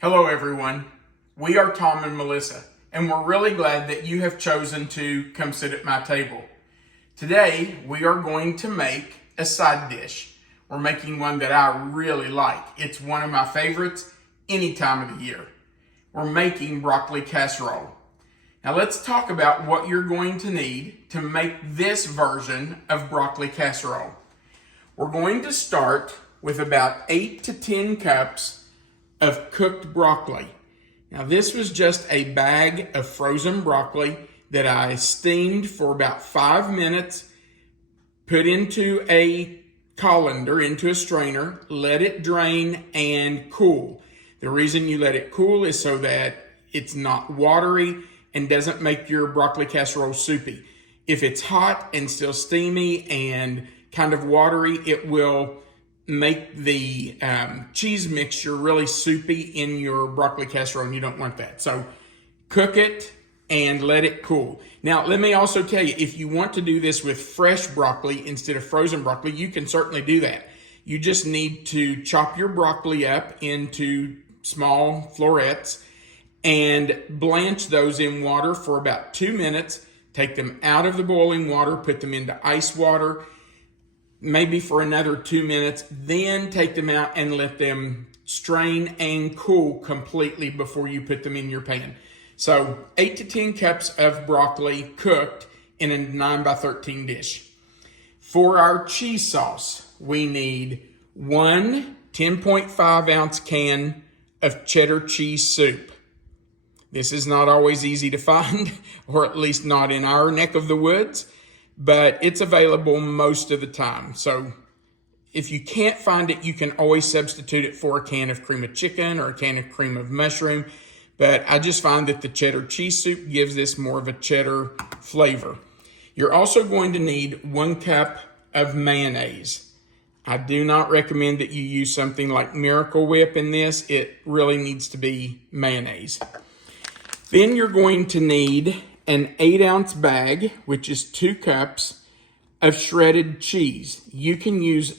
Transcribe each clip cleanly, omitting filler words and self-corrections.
Hello everyone, we are Tom and Melissa, and we're really glad that you have chosen to come sit at my table. Today, we are going to make a side dish. We're making one that I really like. It's one of my favorites any time of the year. We're making broccoli casserole. Now let's talk about what you're going to need to make this version of broccoli casserole. We're going to start with about 8 to 10 cups of cooked broccoli. Now this was just a bag of frozen broccoli that I steamed for about 5 minutes, put into a colander, into a strainer, let it drain and cool. The reason you let it cool is so that it's not watery and doesn't make your broccoli casserole soupy. If it's hot and still steamy and kind of watery, it will make the cheese mixture really soupy in your broccoli casserole, and you don't want that. So cook it and let it cool. Now, let me also tell you, if you want to do this with fresh broccoli instead of frozen broccoli, you can certainly do that. You just need to chop your broccoli up into small florets and blanch those in water for about 2 minutes. Take them out of the boiling water, put them into ice water, maybe for another 2 minutes, then take them out and let them strain and cool completely before you put them in your pan. So 8 to 10 cups of broccoli cooked in a 9 by 13 dish. For our cheese sauce, we need 1 10.5 ounce can of cheddar cheese soup. This is not always easy to find, or at least not in our neck of the woods, but it's available most of the time. So if you can't find it, you can always substitute it for a can of cream of chicken or a can of cream of mushroom. But I just find that the cheddar cheese soup gives this more of a cheddar flavor. You're also going to need 1 cup of mayonnaise. I do not recommend that you use something like Miracle Whip in this. It really needs to be mayonnaise. Then you're going to need an 8-ounce bag, which is 2 cups of shredded cheese. You can use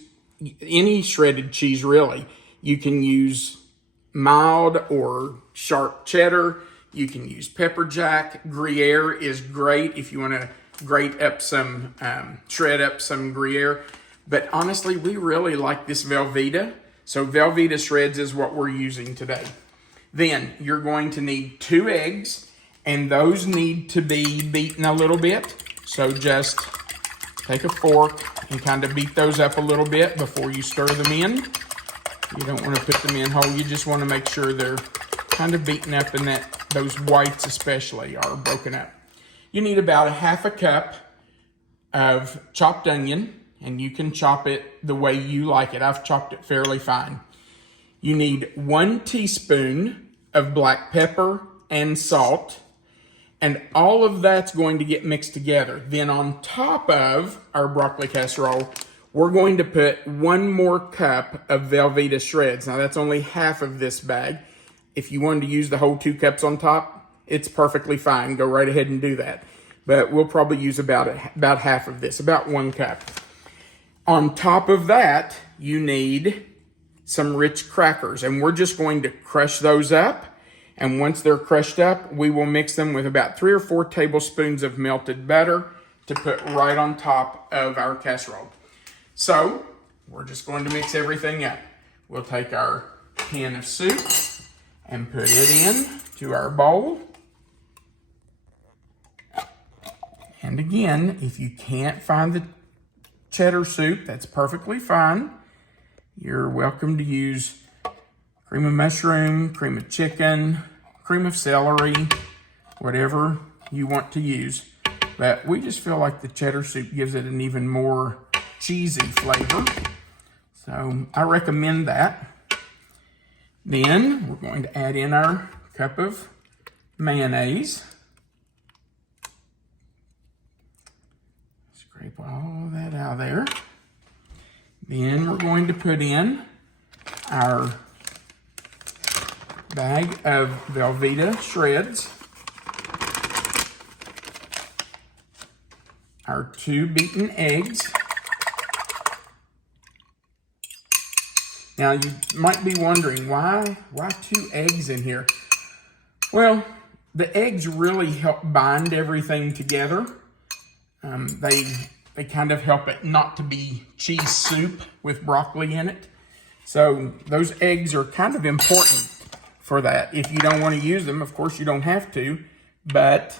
any shredded cheese, really. You can use mild or sharp cheddar. You can use pepper jack. Gruyere is great if you want to grate up some, shred up some Gruyere. But honestly, we really like this Velveeta. So Velveeta Shreds is what we're using today. Then you're going to need 2 eggs. And those need to be beaten a little bit. So just take a fork and kind of beat those up a little bit before you stir them in. You don't want to put them in whole. You just want to make sure they're kind of beaten up and that those whites especially are broken up. You need about a 1/2 cup of chopped onion, and you can chop it the way you like it. I've chopped it fairly fine. You need 1 teaspoon of black pepper and salt. And all of that's going to get mixed together. Then on top of our broccoli casserole, we're going to put 1 more cup of Velveeta Shreds. Now that's only half of this bag. If you wanted to use the whole 2 cups on top, it's perfectly fine. Go right ahead and do that. But we'll probably use about half of this, about 1 cup. On top of that, you need some Ritz crackers. And we're just going to crush those up. And once they're crushed up, we will mix them with about 3 or 4 tablespoons of melted butter to put right on top of our casserole. So we're just going to mix everything up. We'll take our can of soup and put it in to our bowl. And again, if you can't find the cheddar soup, that's perfectly fine. You're welcome to use cream of mushroom, cream of chicken, cream of celery, whatever you want to use. But we just feel like the cheddar soup gives it an even more cheesy flavor. So I recommend that. Then we're going to add in our cup of mayonnaise. Scrape all of that out of there. Then we're going to put in our bag of Velveeta Shreds, our 2 beaten eggs. Now, you might be wondering, why 2 eggs in here? Well, the eggs really help bind everything together. They kind of help it not to be cheese soup with broccoli in it. So those eggs are kind of important for that. If you don't want to use them, of course you don't have to, but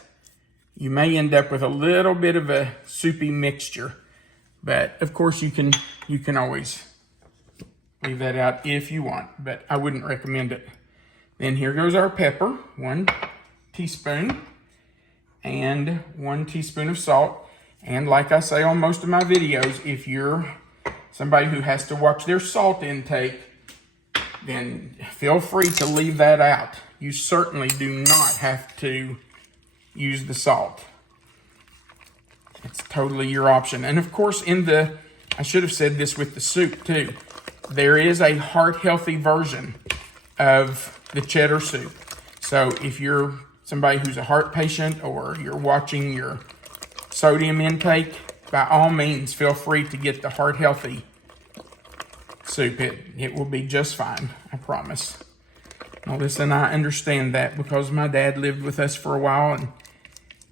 you may end up with a little bit of a soupy mixture. But of course you can always leave that out if you want, but I wouldn't recommend it. Then here goes our pepper, 1 teaspoon, and 1 teaspoon of salt. And like I say on most of my videos, if you're somebody who has to watch their salt intake, then feel free to leave that out. You certainly do not have to use the salt. It's totally your option. And of course, I should have said this with the soup too, there is a heart-healthy version of the cheddar soup. So if you're somebody who's a heart patient or you're watching your sodium intake, by all means, feel free to get the heart-healthy soup. It will be just fine, I promise. Now listen, I understand that because my dad lived with us for a while and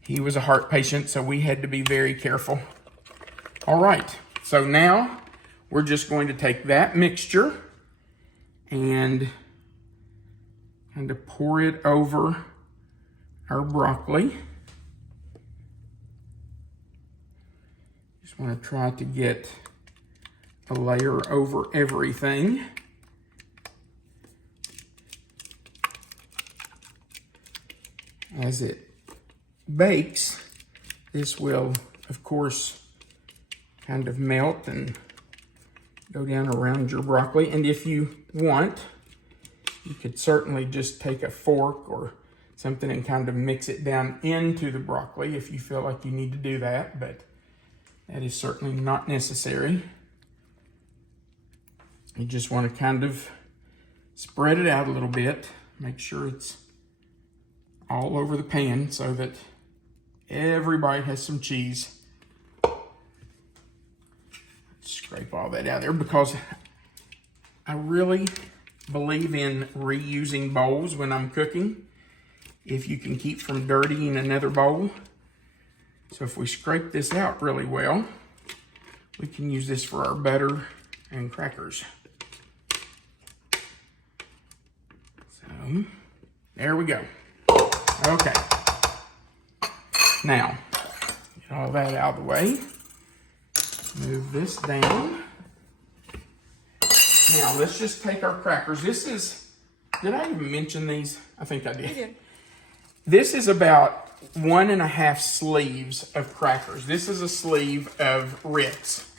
he was a heart patient, so we had to be very careful. All right, so now we're just going to take that mixture and kind of pour it over our broccoli. Just want to try to get a layer over everything. As it bakes, this will, of course, kind of melt and go down around your broccoli. And if you want, you could certainly just take a fork or something and kind of mix it down into the broccoli if you feel like you need to do that, but that is certainly not necessary. You just want to kind of spread it out a little bit, make sure it's all over the pan so that everybody has some cheese. Scrape all that out there because I really believe in reusing bowls when I'm cooking, if you can keep from dirtying another bowl. So if we scrape this out really well, we can use this for our butter and crackers. So there we go. Okay. Now, get all that out of the way. Move this down. Now, let's just take our crackers. This is, did I even mention these? I think I did. You did. This is about 1.5 sleeves of crackers. This is a sleeve of Ritz.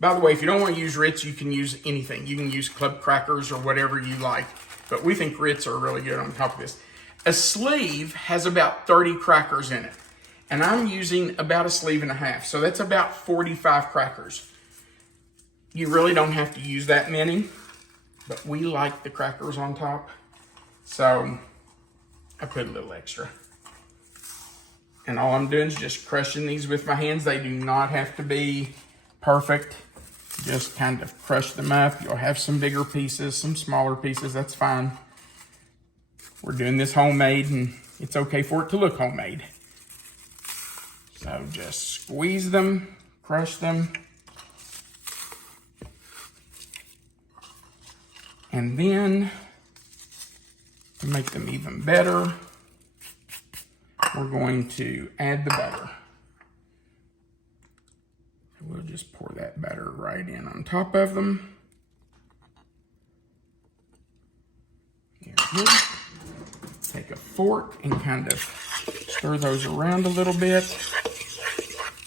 By the way, if you don't want to use Ritz, you can use anything. You can use club crackers or whatever you like. But we think Ritz are really good on top of this. A sleeve has about 30 crackers in it. And I'm using about 1.5 sleeves. So that's about 45 crackers. You really don't have to use that many, but we like the crackers on top. So I put a little extra. And all I'm doing is just crushing these with my hands. They do not have to be perfect. Just kind of crush them up. You'll have some bigger pieces, some smaller pieces, that's fine. We're doing this homemade and it's okay for it to look homemade. So just squeeze them, crush them. And then, to make them even better, we're going to add the butter. We'll just pour that butter right in on top of them. There we go. Take a fork and kind of stir those around a little bit.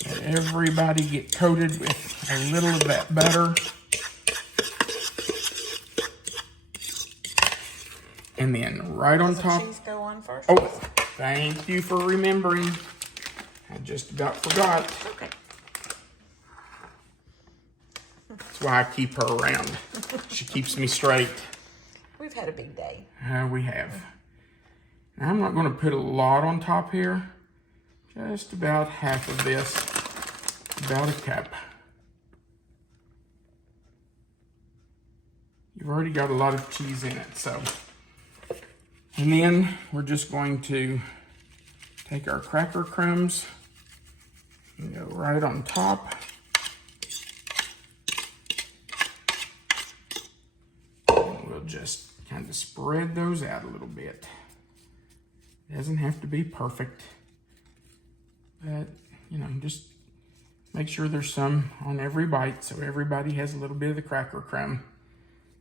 Let everybody get coated with a little of that butter. And then right on top. Does the cheese go on first? Oh, thank you for remembering. I just about forgot. Okay. That's why I keep her around. She keeps me straight. We've had a big day. We have. Now, I'm not going to put a lot on top here. Just about half of this. About a cup. you've already got a lot of cheese in it. So, and then we're just going to take our cracker crumbs and go right on top. And we'll just kind of spread those out a little bit. It doesn't have to be perfect, but you know, just make sure there's some on every bite so everybody has a little bit of the cracker crumb.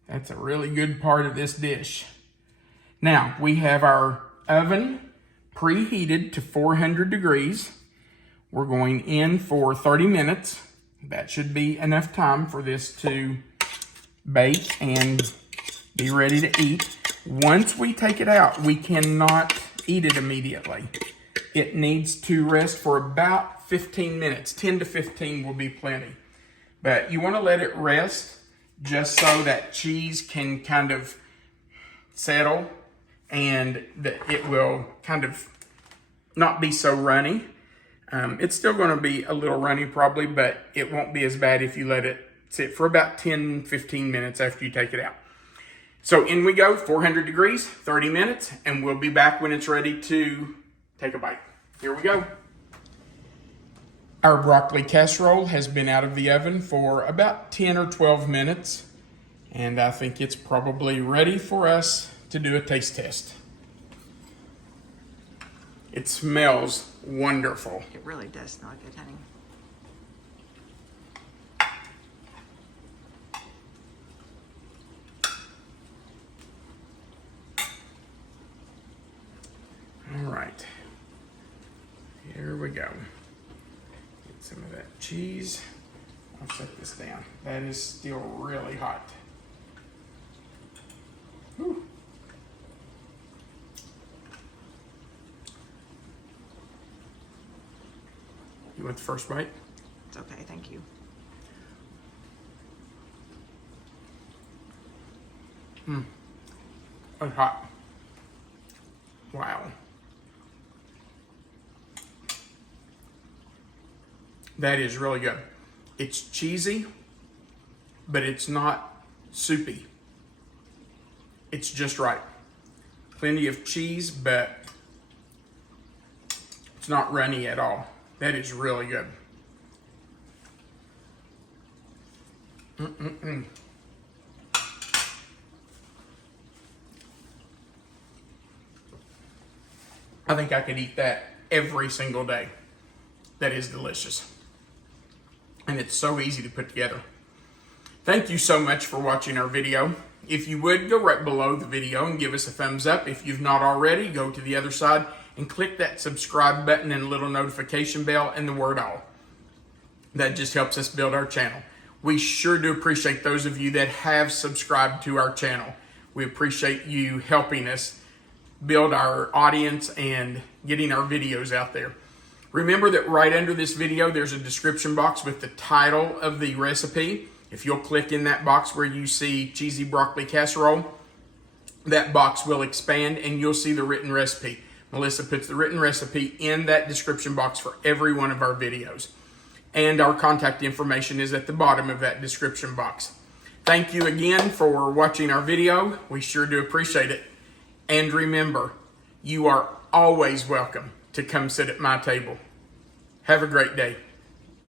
That's a really good part of this dish. Now, we have our oven preheated to 400 degrees. We're going in for 30 minutes. That should be enough time for this to bake and be ready to eat. Once we take it out, we cannot eat it immediately. It needs to rest for about 15 minutes. 10 to 15 will be plenty. But you want to let it rest just so that cheese can kind of settle and that it will kind of not be so runny. It's still going to be a little runny probably, but it won't be as bad if you let it sit for about 10, 15 minutes after you take it out. So in we go, 400 degrees, 30 minutes, and we'll be back when it's ready to take a bite. Here we go. Our broccoli casserole has been out of the oven for about 10 or 12 minutes, and I think it's probably ready for us to do a taste test. It smells wonderful. It really does smell good, honey. All right, here we go. Get some of that cheese. I'll set this down. That is still really hot. Whew. You want the first bite? It's okay, thank you. It's hot. Wow. That is really good. It's cheesy, but it's not soupy. It's just right. Plenty of cheese, but it's not runny at all. That is really good. I think I could eat that every single day. That is delicious. And it's so easy to put together. Thank you so much for watching our video. If you would, go right below the video and give us a thumbs up. If you've not already, go to the other side and click that subscribe button and little notification bell and the word all. That just helps us build our channel. We sure do appreciate those of you that have subscribed to our channel. We appreciate you helping us build our audience and getting our videos out there. Remember that right under this video, there's a description box with the title of the recipe. If you'll click in that box where you see cheesy broccoli casserole, that box will expand and you'll see the written recipe. Melissa puts the written recipe in that description box for every one of our videos. And our contact information is at the bottom of that description box. Thank you again for watching our video. We sure do appreciate it. And remember, you are always welcome to come sit at my table. Have a great day.